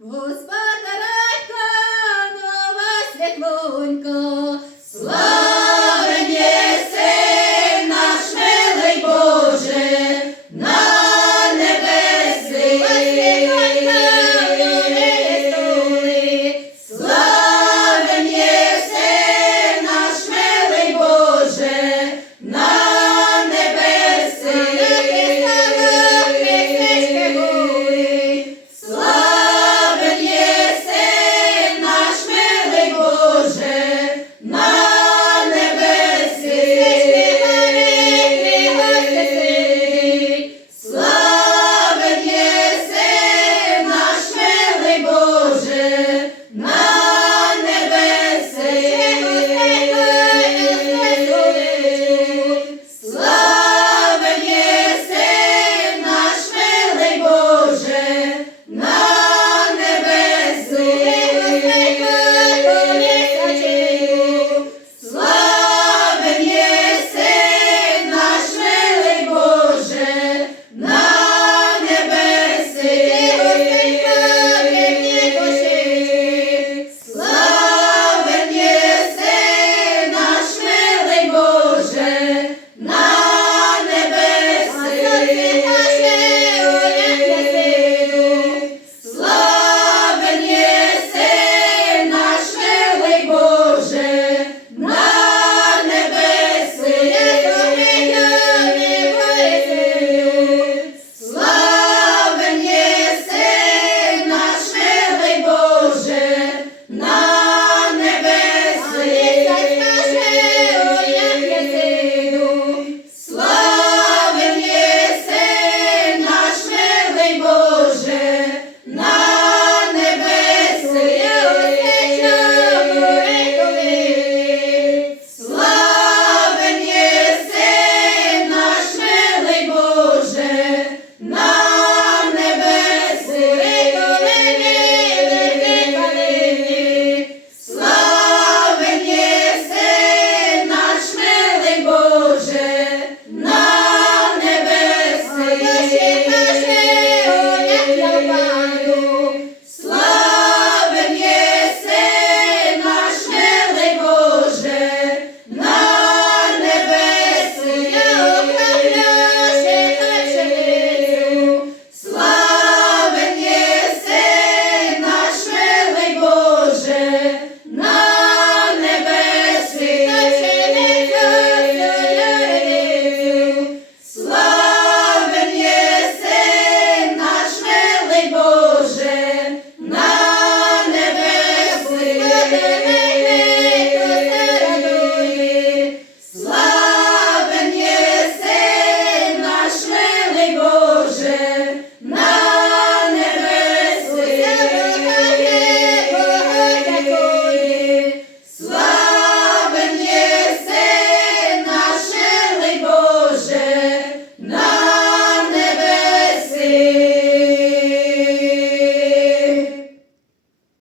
Господаренька, Amen.